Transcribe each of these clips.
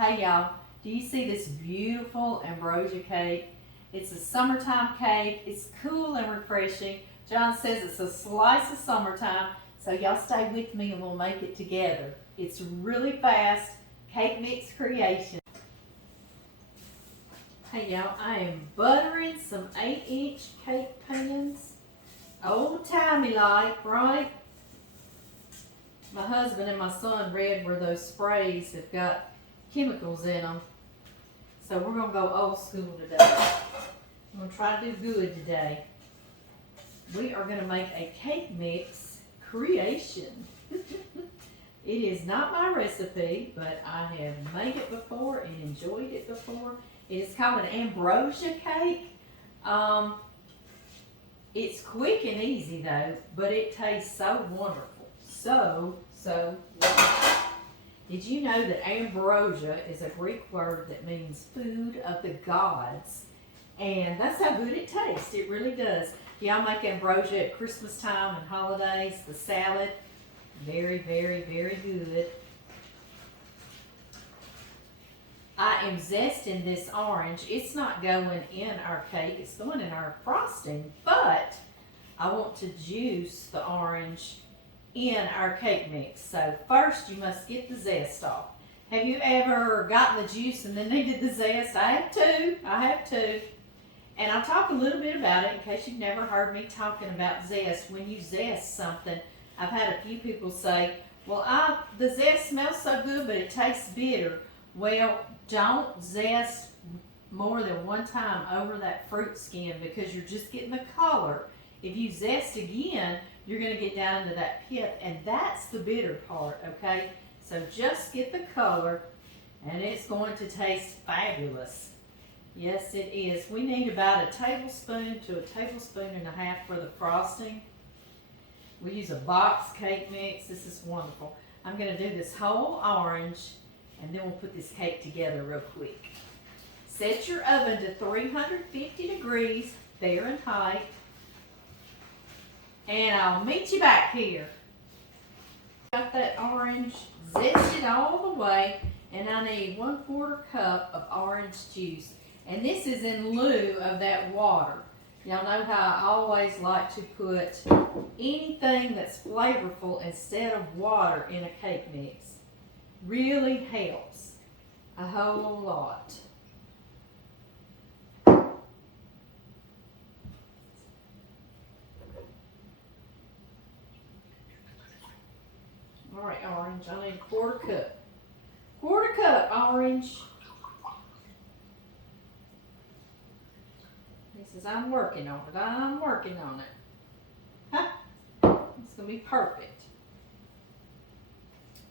Hey y'all, do you see this beautiful ambrosia cake? It's a summertime cake. It's cool and refreshing. John says it's a slice of summertime, so y'all stay with me and we'll make it together. It's really fast cake mix creation. Hey y'all, I am buttering some 8-inch cake pans. Old timey like, right? My husband and my son read where those sprays have got chemicals in them. So we're going to go old school today. I'm going to try to do good today. We are going to make a cake mix creation. It is not my recipe, but I have made it before and enjoyed it before. It is called an Ambrosia Cake. It's quick and easy though, but it tastes so wonderful. So wonderful. Did you know that ambrosia is a Greek word that means food of the gods? And that's how good it tastes. It really does. Y'all make ambrosia at Christmas time and holidays, the salad. Very, very, very good. I am zesting this orange. It's not going in our cake. It's going in our frosting. But I want to juice the orange in our cake mix. So first you must get the zest off. Have you ever gotten the juice and then needed the zest? I have too. And I'll talk a little bit about it in case you've never heard me talking about zest. When you zest something, I've had a few people say, well, the zest smells so good, but it tastes bitter. Well, don't zest more than one time over that fruit skin because you're just getting the color. If you zest again, you're going to get down into that pith, and that's the bitter part, okay? So just get the color, and it's going to taste fabulous. Yes, it is. We need about a tablespoon to a tablespoon and a half for the frosting. We use a box cake mix. This is wonderful. I'm going to do this whole orange, and then we'll put this cake together real quick. Set your oven to 350 degrees Fahrenheit. And I'll meet you back here. Got that orange zested all the way, and I need 1/4 cup of orange juice. And this is in lieu of that water. Y'all know how I always like to put anything that's flavorful instead of water in a cake mix. Really helps a whole lot. All right, orange, I need 1/4 cup. 1/4 cup orange. He says, I'm working on it. I'm working on it. Huh? It's going to be perfect.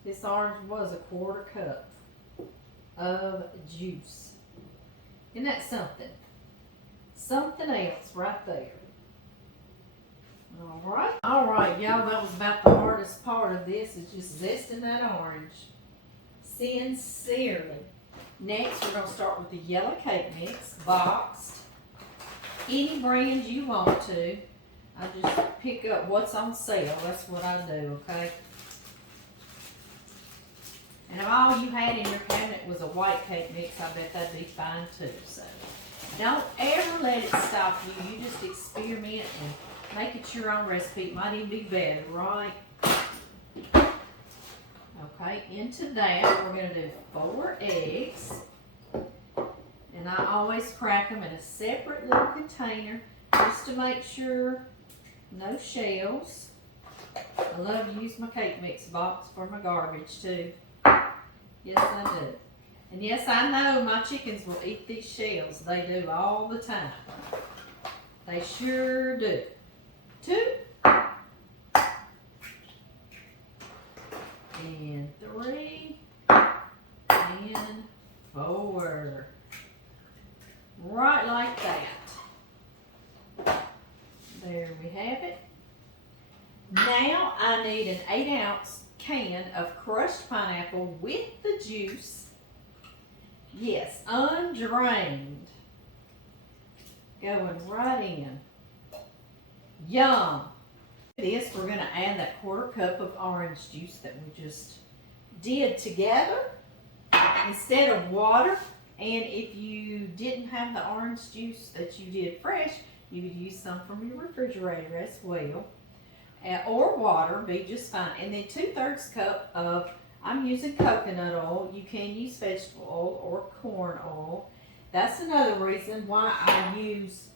This orange was a 1/4 cup of juice. Isn't that something? Something else right there. All right, y'all, that was about the hardest part of this, is just zesting that orange. Sincerely. Next, we're going to start with the yellow cake mix, boxed. Any brand you want to. I just pick up what's on sale. That's what I do, okay? And if all you had in your cabinet was a white cake mix, I bet that'd be fine too. So don't ever let it stop you. You just experiment and make it your own recipe. It might even be better, right? Okay, into that we're going to do 4 eggs. And I always crack them in a separate little container just to make sure no shells. I love to use my cake mix box for my garbage too. Yes, I do. And yes, I know my chickens will eat these shells. They do all the time. They sure do. 2 and 3 and 4. Right like that. There we have it. Now I need an 8-ounce can of crushed pineapple with the juice. Yes, undrained. Going right in. Yum. This, we're going to add that 1/4 cup of orange juice that we just did together. instead of water. And if you didn't have the orange juice that you did fresh, you could use some from your refrigerator as well. Or water, be just fine. And then 2/3 cup of, I'm using coconut oil. You can use vegetable oil or corn oil. That's another reason why I use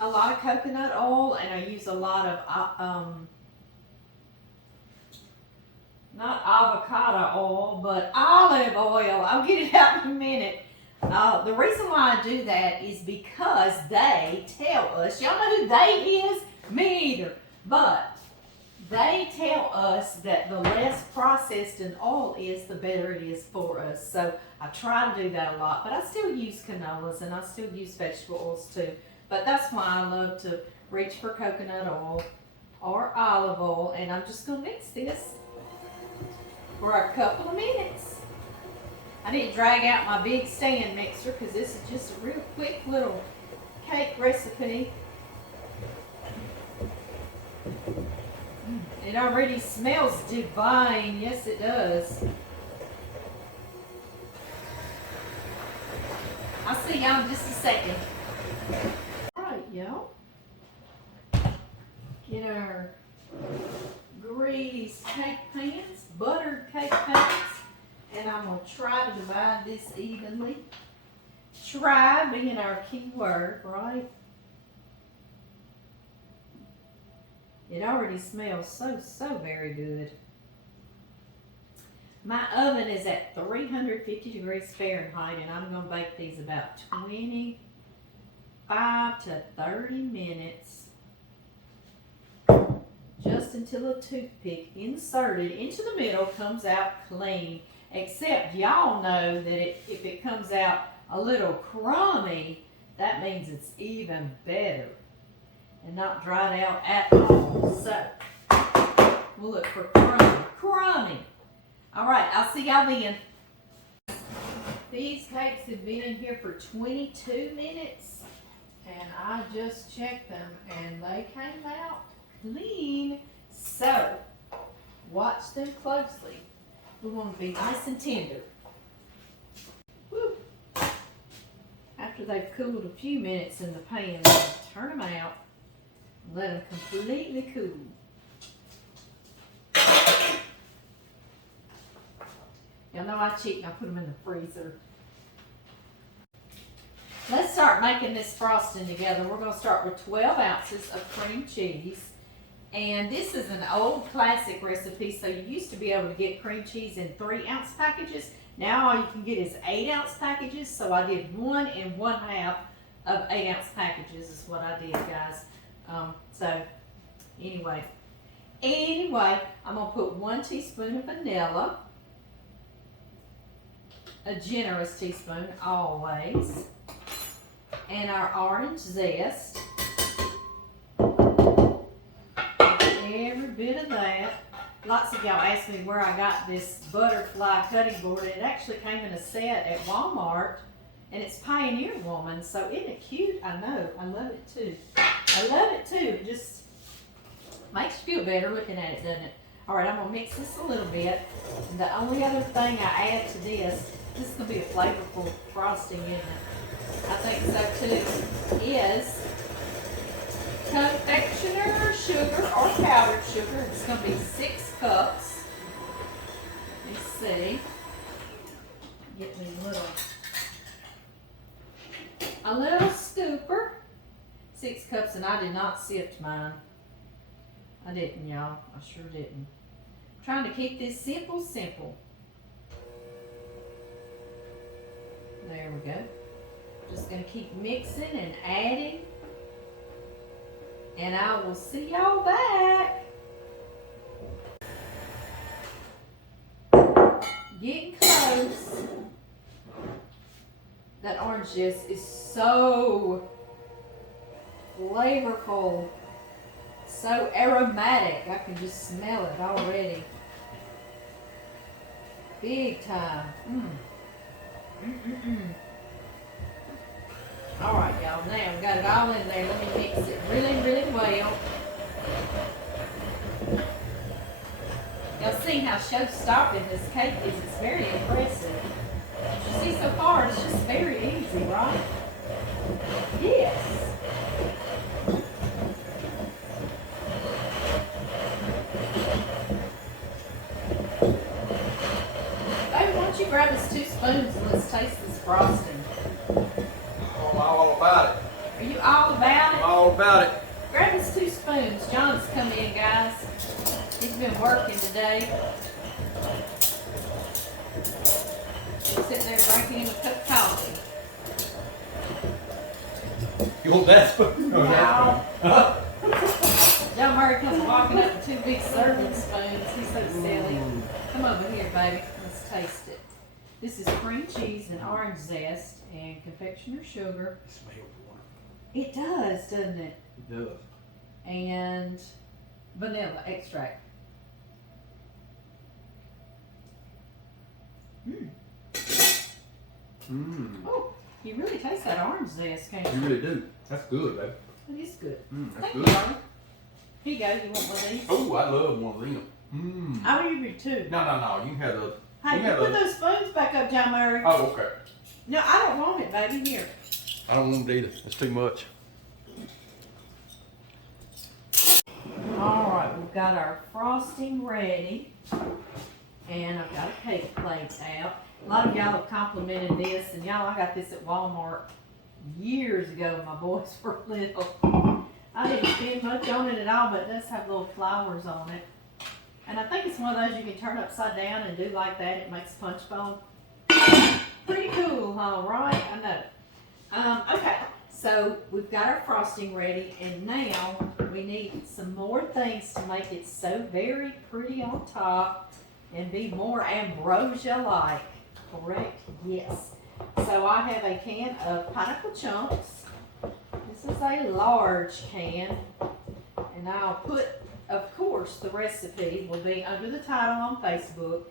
a lot of coconut oil, and I use a lot of, not avocado oil, but olive oil. I'll get it out in a minute. The reason why I do that is because they tell us, y'all know who they is? Me either. But they tell us that the less processed an oil is, the better it is for us. So I try to do that a lot, but I still use canolas and I still use vegetable oils too. But that's why I love to reach for coconut oil or olive oil, and I'm just gonna mix this for a couple of minutes. I didn't drag out my big stand mixer because this is just a real quick little cake recipe. It already smells divine. Yes, it does. I'll see y'all in just a second. All right, y'all. Get our greased cake pans, buttered cake pans, and I'm going to try to divide this evenly. Try being our key word, right? It already smells so very good. My oven is at 350 degrees Fahrenheit, and I'm going to bake these about 25 to 30 minutes. Just until a toothpick inserted into the middle comes out clean. Except y'all know that if it comes out a little crummy, that means it's even better. And not dried out at all. So, we'll look for crummy. All right, I'll see y'all then. These cakes have been in here for 22 minutes, and I just checked them, and they came out clean. So, watch them closely. We want to be nice and tender. Woo. After they've cooled a few minutes in the pan, turn them out. Let them completely cool. Y'all know I cheat and I put them in the freezer. Let's start making this frosting together. We're going to start with 12 ounces of cream cheese. And this is an old classic recipe, so you used to be able to get cream cheese in 3-ounce packages. Now all you can get is 8-ounce packages, so I did 1 1/2 of 8-ounce packages is what I did, guys. So anyway, I'm gonna put 1 teaspoon of vanilla, a generous teaspoon always, and our orange zest, every bit of that. Lots of y'all asked me where I got this butterfly cutting board. It actually came in a set at Walmart, and it's Pioneer Woman, so isn't it cute? I know, I love it too. I love it too. It just makes you feel better looking at it, doesn't it? All right, I'm gonna mix this a little bit. And the only other thing I add to this is gonna be a flavorful frosting, isn't it? I think so too. Is confectioner sugar or powdered sugar. It's gonna be 6 cups. Let's see. Get me a little scooper. 6 cups, and I did not sift mine. I didn't, y'all. I sure didn't. I'm trying to keep this simple. There we go. Just gonna keep mixing and adding. And I will see y'all back. Getting close. That orange juice is so flavorful, so aromatic. I can just smell it already. Big time. All right, y'all. Now we got it all in there. Let me mix it really well. Y'all see how show-stopping this cake is. It's very impressive. easy, right? Yes. Baby, why don't you grab us 2 spoons and let's taste this frosting. I'm all about it. Are you all about it? I'm all about it. Grab us 2 spoons. John's come in, guys. He's been working today. He's sitting there drinking him a cup of coffee. You want that spoon? No. Huh? John Murray comes walking up with 2 big serving spoons. He's so silly. Come over here, baby. Let's taste it. This is cream cheese and orange zest and confectioner's sugar. It smells wonderful. It does, doesn't it? It does. And vanilla extract. Mmm. Mmm. Oh, you really taste that orange zest, can't You you? really do. That's good, baby. It is good. That's Thank good. you, darling. Here you go. You want one of these? Oh, I love one of them. Mmm. I'll give you 2. No. You can have the. Hey, You have put a- those spoons back up, John Murray. Oh, okay. No, I don't want it, baby. Here. I don't want it either. It's too much. All right, we've got our frosting ready, and I've got a cake plate out. A lot of y'all have complimented this, and y'all, I got this at Walmart years ago when my boys were little. I didn't spend much on it at all, but it does have little flowers on it. And I think it's one of those you can turn upside down and do like that. It makes a punch bowl. Pretty cool, huh? Right? I know. Okay, so we've got our frosting ready, and now we need some more things to make it so very pretty on top and be more ambrosia-like. Correct? Yes. So I have a can of pineapple chunks. This is a large can, and I'll put, of course, the recipe will be under the title on Facebook,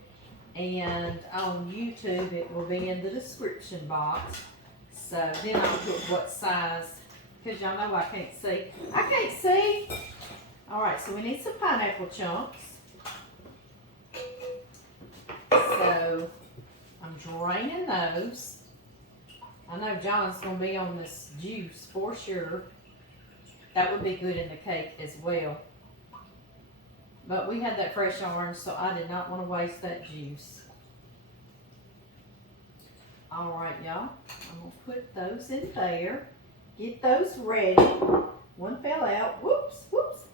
and on YouTube it will be in the description box. So then I'll put what size, because y'all know I can't see. I can't see! Alright, so we need some pineapple chunks. So I'm draining those. I know John's going to be on this juice for sure. That would be good in the cake as well. But we had that fresh orange, so I did not want to waste that juice. Alright, y'all. I'm going to put those in there. Get those ready. One fell out. Whoops, whoops.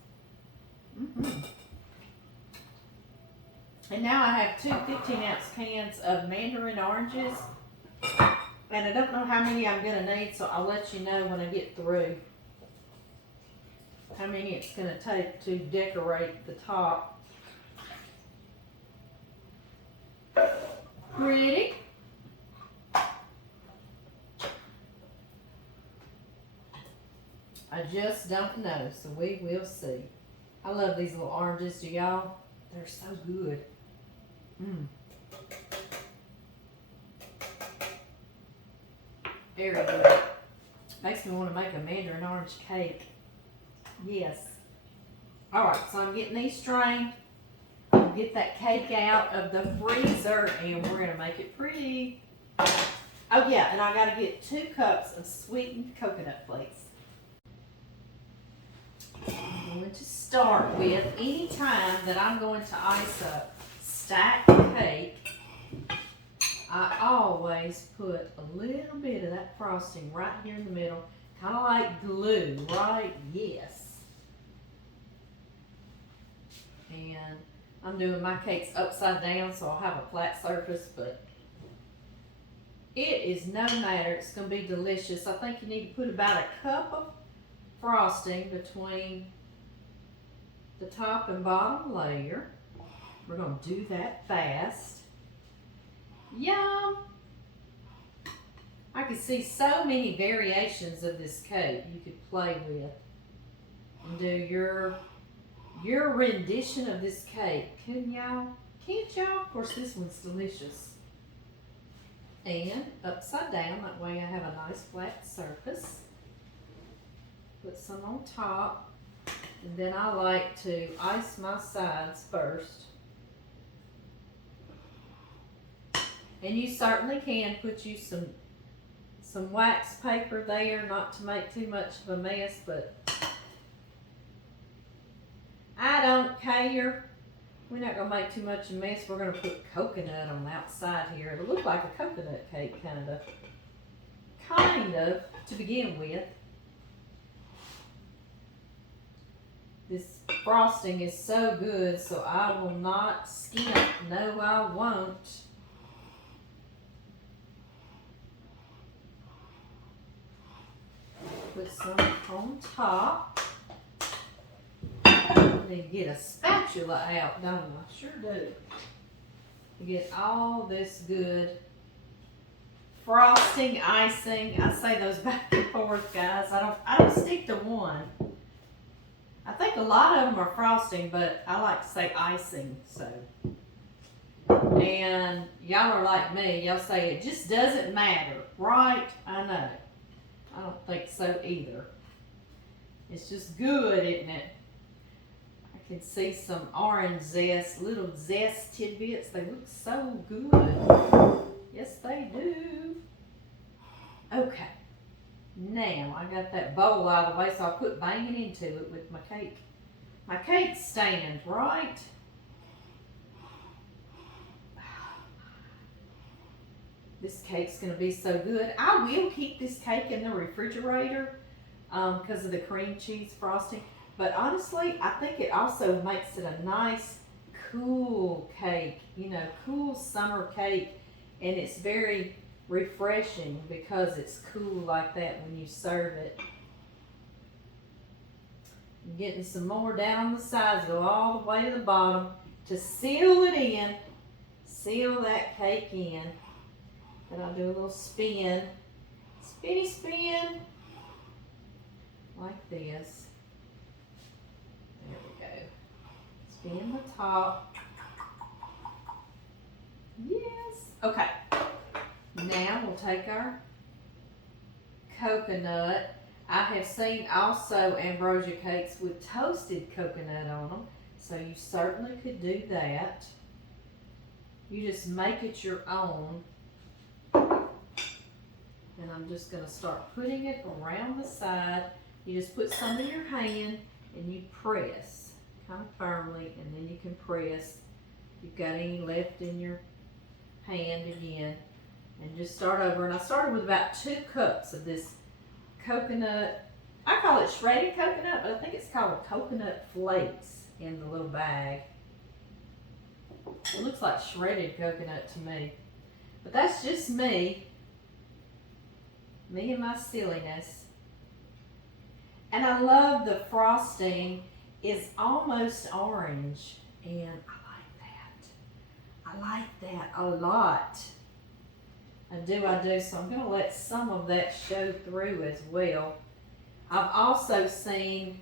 And now I have 2 15-ounce cans of mandarin oranges. And I don't know how many I'm going to need, so I'll let you know when I get through how many it's going to take to decorate the top. Pretty. I just don't know, so we will see. I love these little oranges, do y'all? They're so good. Very good. Makes me want to make a mandarin orange cake. Yes. Alright, so I'm getting these strained. I'll get that cake out of the freezer and we're going to make it pretty. Oh yeah, and I got to get 2 cups of sweetened coconut flakes. I'm going to start with, any time that I'm going to ice a stacked cake, I always put a little bit of that frosting right here in the middle, kind of like glue, right? Yes. And I'm doing my cakes upside down, so I'll have a flat surface, but it is no matter. It's going to be delicious. I think you need to put about a cup of frosting between the top and bottom layer. We're going to do that fast. Yum! I could see so many variations of this cake you could play with and do your rendition of this cake. Couldn't y'all? Can't y'all? Of course, this one's delicious. And upside down, that way I have a nice flat surface. Put some on top. And then I like to ice my sides first. And you certainly can put you some some wax paper there, not to make too much of a mess, but I don't care. We're not gonna make too much of a mess. We're gonna put coconut on the outside here. It'll look like a coconut cake, kind of, to begin with. This frosting is so good, so I will not skimp. No, I won't. Put some on top. I need to get a spatula out, don't I? Sure do. To get all this good frosting, icing. I say those back and forth, guys. I don't stick to one. I think a lot of them are frosting, but I like to say icing, so. And y'all are like me. Y'all say it just doesn't matter, right? I know. I don't think so either. It's just good, isn't it? I can see some orange zest, little zest tidbits. They look so good. Yes, they do. Okay. Now, I got that bowl out of the way, so I'll quit banging into it with my cake stand, right? This cake's gonna be so good. I will keep this cake in the refrigerator because of the cream cheese frosting. But honestly, I think it also makes it a nice, cool cake, cool summer cake. And it's very refreshing because it's cool like that when you serve it. I'm getting some more down on the sides, go all the way to the bottom to seal it in, seal that cake in. Then I'll do a little spin, spinny spin, like this. There we go. Spin the top. Yes. Okay. Now we'll take our coconut. I have seen also Ambrosia cakes with toasted coconut on them, so you certainly could do that. You just make it your own. And I'm just going to start putting it around the side. You just put some in your hand and you press kind of firmly, and then you can press. If you've got any left in your hand again, and just start over. And I started with about 2 cups of this coconut. I call it shredded coconut, but I think it's called coconut flakes in the little bag. It looks like shredded coconut to me, but that's just me and my silliness. And I love the frosting is almost orange, and I like that a lot. I do, so I'm going to let some of that show through as well. I've also seen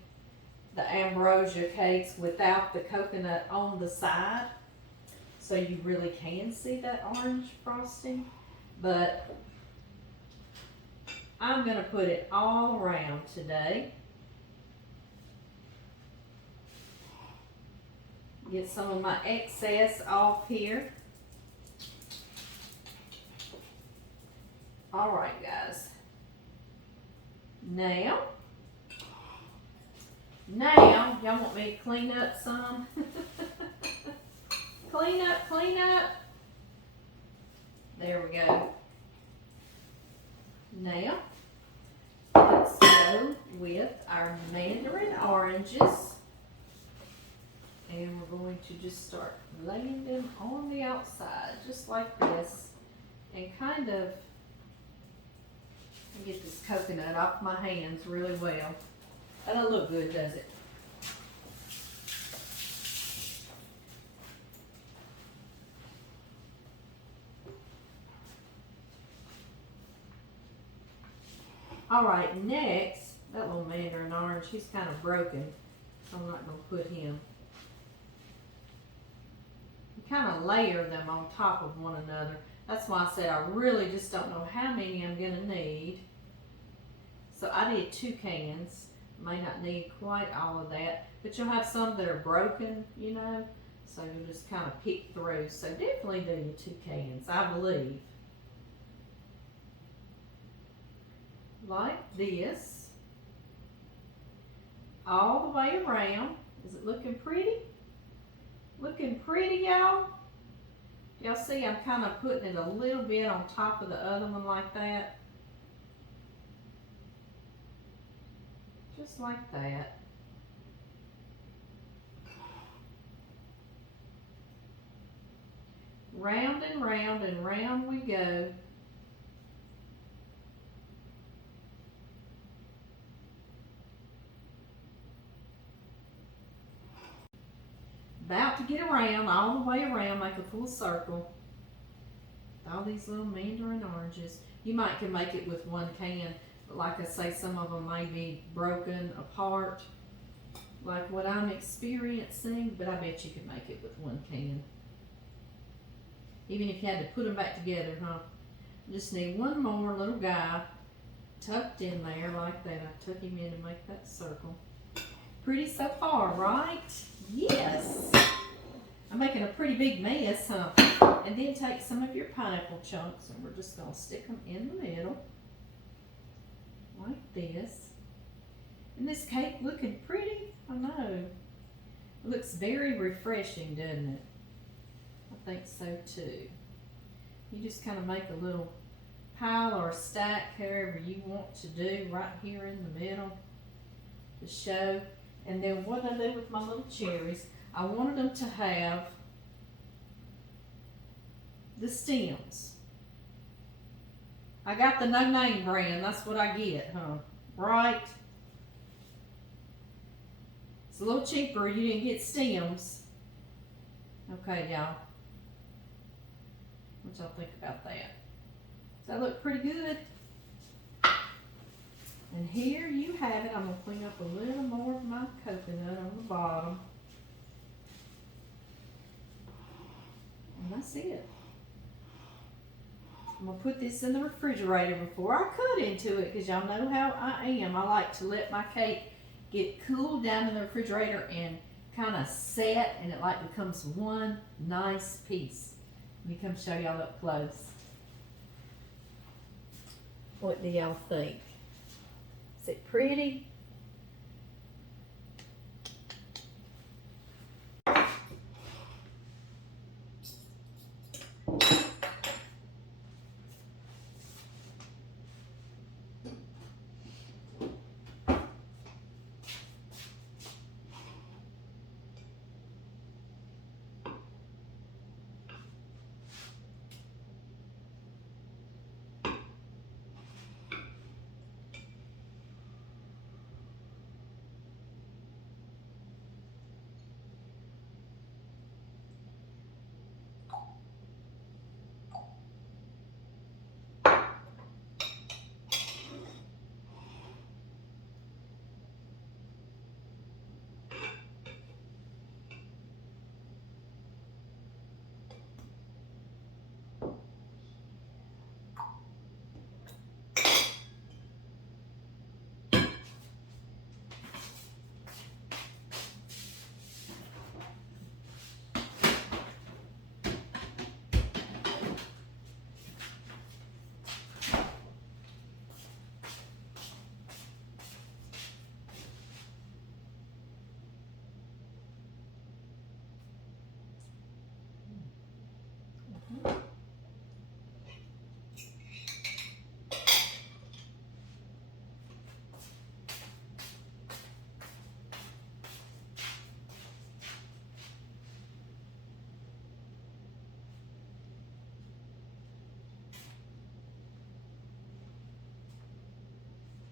the Ambrosia cakes without the coconut on the side, so you really can see that orange frosting, but I'm going to put it all around today. Get some of my excess off here. All right, guys. Now, y'all want me to clean up some? Clean up. There we go. Now, let's go with our mandarin oranges. And we're going to just start laying them on the outside, just like this. And kind of get this coconut off my hands really well. That don't look good, does it? All right, next, that little mandarin orange, he's kind of broken, so I'm not going to put him. You kind of layer them on top of one another. That's why I said I really just don't know how many I'm going to need. So I did 2 cans. May not need quite all of that, but you'll have some that are broken, so you'll just kind of pick through. So definitely do your 2 cans, I believe. like this, all the way around. Is it looking pretty? Looking pretty, y'all? Y'all see I'm kind of putting it a little bit on top of the other one like that. Just like that. Round and round and round we go. About to get around, all the way around, make a full circle. All these little mandarin oranges. You might can make it with one can, but like I say, some of them may be broken apart, like what I'm experiencing, but I bet you could make it with one can. Even if you had to put them back together, huh? Just need one more little guy tucked in there like that. I tuck him in and make that circle. Pretty so far, right? Yes. I'm making a pretty big mess, huh? And then take some of your pineapple chunks and we're just gonna stick them in the middle. Like this. And this cake looking pretty, I know. It looks very refreshing, doesn't it? I think so too. You just kind of make a little pile or a stack, however you want to do, right here in the middle to show. And then what I do with my little cherries, I wanted them to have the stems. I got the no name brand, that's what I get, huh? Right? It's a little cheaper, you didn't get stems. Okay, y'all. What y'all think about that? Does that look pretty good? And here you have it. I'm going to clean up a little more of my coconut on the bottom. And that's it. I'm going to put this in the refrigerator before I cut into it because y'all know how I am. I like to let my cake get cooled down in the refrigerator and kind of set, and it like becomes one nice piece. Let me come show y'all up close. What do y'all think? Is it pretty?